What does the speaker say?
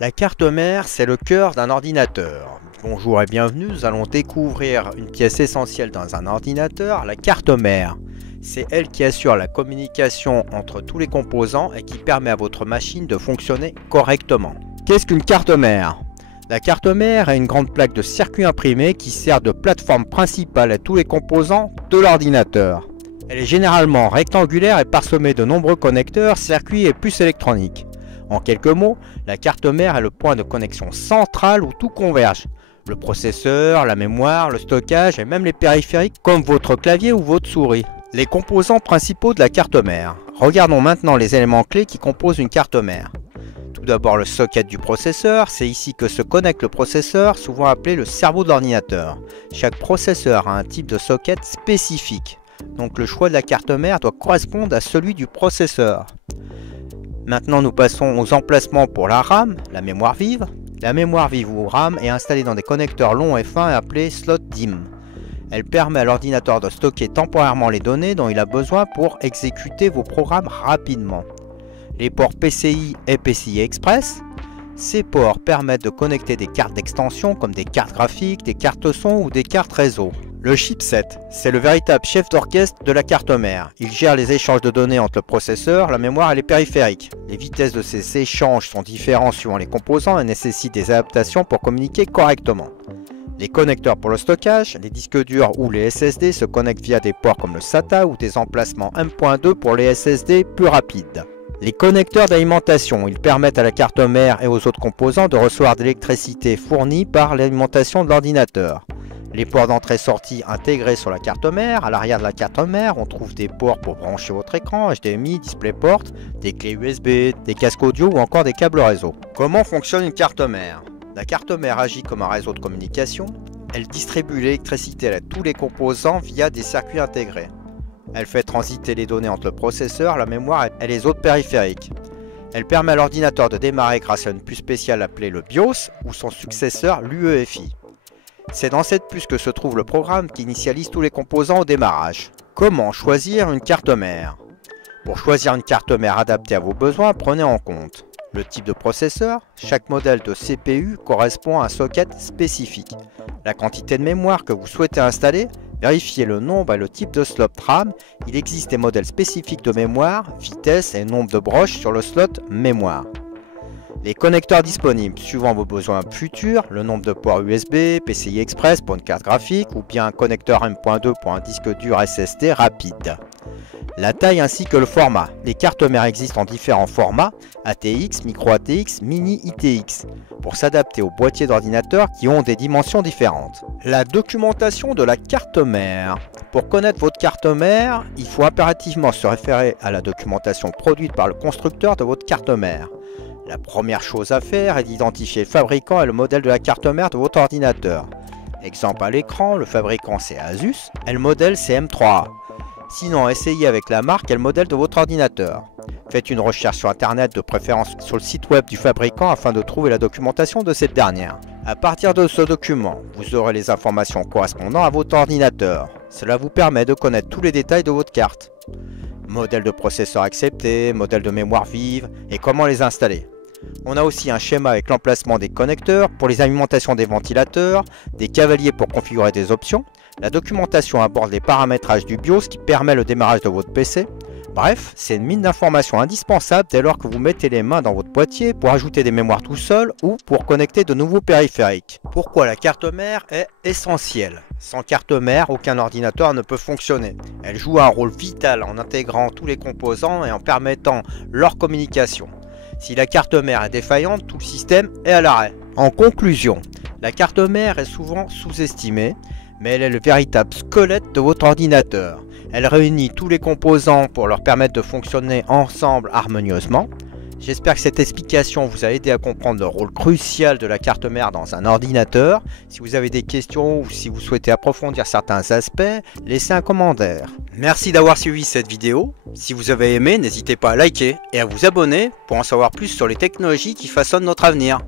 La carte mère, c'est le cœur d'un ordinateur. Bonjour et bienvenue, nous allons découvrir une pièce essentielle dans un ordinateur, la carte mère. C'est elle qui assure la communication entre tous les composants et qui permet à votre machine de fonctionner correctement. Qu'est-ce qu'une carte mère? La carte mère est une grande plaque de circuit imprimé qui sert de plateforme principale à tous les composants de l'ordinateur. Elle est généralement rectangulaire et parsemée de nombreux connecteurs, circuits et puces électroniques. En quelques mots, la carte mère est le point de connexion central où tout converge. Le processeur, la mémoire, le stockage et même les périphériques comme votre clavier ou votre souris. Les composants principaux de la carte mère. Regardons maintenant les éléments clés qui composent une carte mère. Tout d'abord le socket du processeur, c'est ici que se connecte le processeur, souvent appelé le cerveau de l'ordinateur. Chaque processeur a un type de socket spécifique. Donc le choix de la carte mère doit correspondre à celui du processeur. Maintenant nous passons aux emplacements pour la RAM, la mémoire vive. La mémoire vive ou RAM est installée dans des connecteurs longs et fins appelés slot DIMM. Elle permet à l'ordinateur de stocker temporairement les données dont il a besoin pour exécuter vos programmes rapidement. Les ports PCI et PCI Express. Ces ports permettent de connecter des cartes d'extension comme des cartes graphiques, des cartes son ou des cartes réseau. Le chipset, c'est le véritable chef d'orchestre de la carte mère. Il gère les échanges de données entre le processeur, la mémoire et les périphériques. Les vitesses de ces échanges sont différentes suivant les composants et nécessitent des adaptations pour communiquer correctement. Les connecteurs pour le stockage, les disques durs ou les SSD se connectent via des ports comme le SATA ou des emplacements M.2 pour les SSD plus rapides. Les connecteurs d'alimentation, ils permettent à la carte mère et aux autres composants de recevoir de l'électricité fournie par l'alimentation de l'ordinateur. Les ports d'entrée-sortie intégrés sur la carte mère. À l'arrière de la carte mère, on trouve des ports pour brancher votre écran, HDMI, DisplayPort, des clés USB, des casques audio ou encore des câbles réseau. Comment fonctionne une carte mère? La carte mère agit comme un réseau de communication. Elle distribue l'électricité à tous les composants via des circuits intégrés. Elle fait transiter les données entre le processeur, la mémoire et les autres périphériques. Elle permet à l'ordinateur de démarrer grâce à une puce spéciale appelée le BIOS ou son successeur l'UEFI. C'est dans cette puce que se trouve le programme qui initialise tous les composants au démarrage. Comment choisir une carte mère? Pour choisir une carte mère adaptée à vos besoins, prenez en compte le type de processeur. Chaque modèle de CPU correspond à un socket spécifique. La quantité de mémoire que vous souhaitez installer. Vérifiez le nombre et le type de slot RAM. Il existe des modèles spécifiques de mémoire, vitesse et nombre de broches sur le slot mémoire. Les connecteurs disponibles suivant vos besoins futurs, le nombre de ports USB, PCI Express pour une carte graphique ou bien un connecteur M.2 pour un disque dur SSD rapide. La taille ainsi que le format. Les cartes mères existent en différents formats, ATX, micro ATX, mini ITX, pour s'adapter aux boîtiers d'ordinateur qui ont des dimensions différentes. La documentation de la carte mère. Pour connaître votre carte mère, il faut impérativement se référer à la documentation produite par le constructeur de votre carte mère. La première chose à faire est d'identifier le fabricant et le modèle de la carte mère de votre ordinateur. Exemple à l'écran, le fabricant c'est Asus et le modèle c'est M3A. Sinon, essayez avec la marque et le modèle de votre ordinateur. Faites une recherche sur internet, de préférence sur le site web du fabricant afin de trouver la documentation de cette dernière. À partir de ce document, vous aurez les informations correspondant à votre ordinateur. Cela vous permet de connaître tous les détails de votre carte. Modèle de processeur accepté, modèle de mémoire vive et comment les installer. On a aussi un schéma avec l'emplacement des connecteurs pour les alimentations des ventilateurs, des cavaliers pour configurer des options. La documentation aborde les paramétrages du BIOS qui permet le démarrage de votre PC. Bref, c'est une mine d'informations indispensable dès lors que vous mettez les mains dans votre boîtier pour ajouter des mémoires tout seul ou pour connecter de nouveaux périphériques. Pourquoi la carte mère est essentielle? Sans carte mère, aucun ordinateur ne peut fonctionner. Elle joue un rôle vital en intégrant tous les composants et en permettant leur communication. Si la carte mère est défaillante, tout le système est à l'arrêt. En conclusion, la carte mère est souvent sous-estimée, mais elle est le véritable squelette de votre ordinateur. Elle réunit tous les composants pour leur permettre de fonctionner ensemble harmonieusement. J'espère que cette explication vous a aidé à comprendre le rôle crucial de la carte mère dans un ordinateur. Si vous avez des questions ou si vous souhaitez approfondir certains aspects, laissez un commentaire. Merci d'avoir suivi cette vidéo. Si vous avez aimé, n'hésitez pas à liker et à vous abonner pour en savoir plus sur les technologies qui façonnent notre avenir.